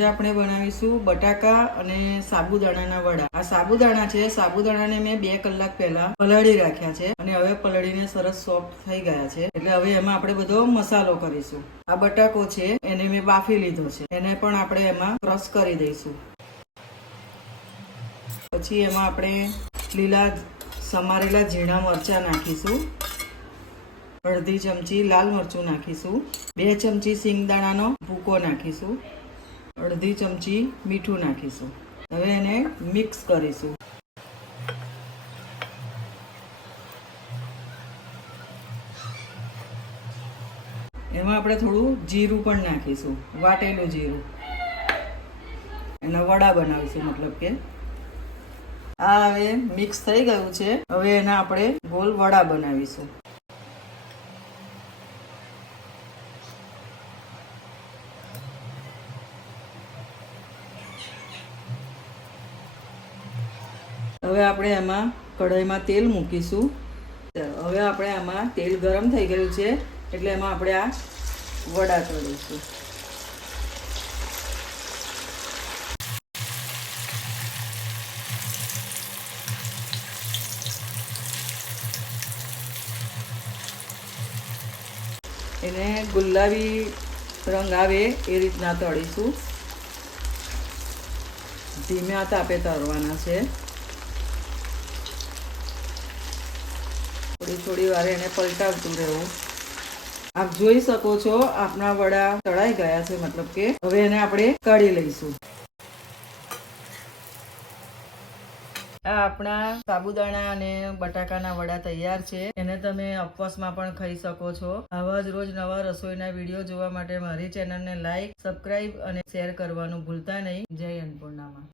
આજે આપણે બનાવીશું બટાકા અને સાબુદાણાના વડા। આ સાબુદાણા છે, સાબુદાણાને મેં 2 કલાક પહેલા પલાળી રાખ્યા છે અને હવે પલળીને સરસ સોફ્ટ થઈ ગયા છે। એટલે હવે એમાં આપણે બધો મસાલો કરીશું। આ બટાકો છે એને મેં બાફી લીધો છે, એને પણ આપણે એમાં ક્રશ કરી દઈશું। પછી એમાં આપણે લીલા સમારેલા ઝીણા મરચાં નાખીશું, અડધી ચમચી લાલ મરચું નાખીશું, 2 ચમચી સિંગદાણાનો ભૂકો નાખીશું, અડધી ચમચી મીઠું નાખીશું। હવે એને મિક્સ કરીશું। એમાં આપણે થોડું જીરું પણ નાખીશું, વાટેલું જીરું। એના વડા બનાવીશું, મતલબ કે આ હવે મિક્સ થઈ ગયું છે। હવે એના આપણે ગોલ વડા બનાવીશું। હવે આપણે એમાં કઢાઈમાં તેલ મૂકીશું। હવે આપણે આમાં તેલ ગરમ થઈ ગયું છે એટલે એમાં આપણે આ વડા તળીશું। એને ગુલાબી રંગ આવે એ રીતના તળીશું। ધીમા તાપે તળવાના છે। થોડી વાર એને પલટાવતું રહેવું। આપ જોઈ શકો છો આપણા વડા તળાઈ ગયા છે, મતલબ કે હવે એને આપણે કાઢી લઈશું। આ આપણા સાબુદાણા અને બટાકાના વડા તૈયાર છે। એને તમે ઉપવાસમાં પણ ખાઈ શકો છો। આવા જ રોજ નવા રસોઈના વિડીયો જોવા માટે મારી ચેનલને લાઈક, સબસ્ક્રાઇબ અને શેર કરવાનું ભૂલતા નહીં। જય અન્નપૂર્ણામાં।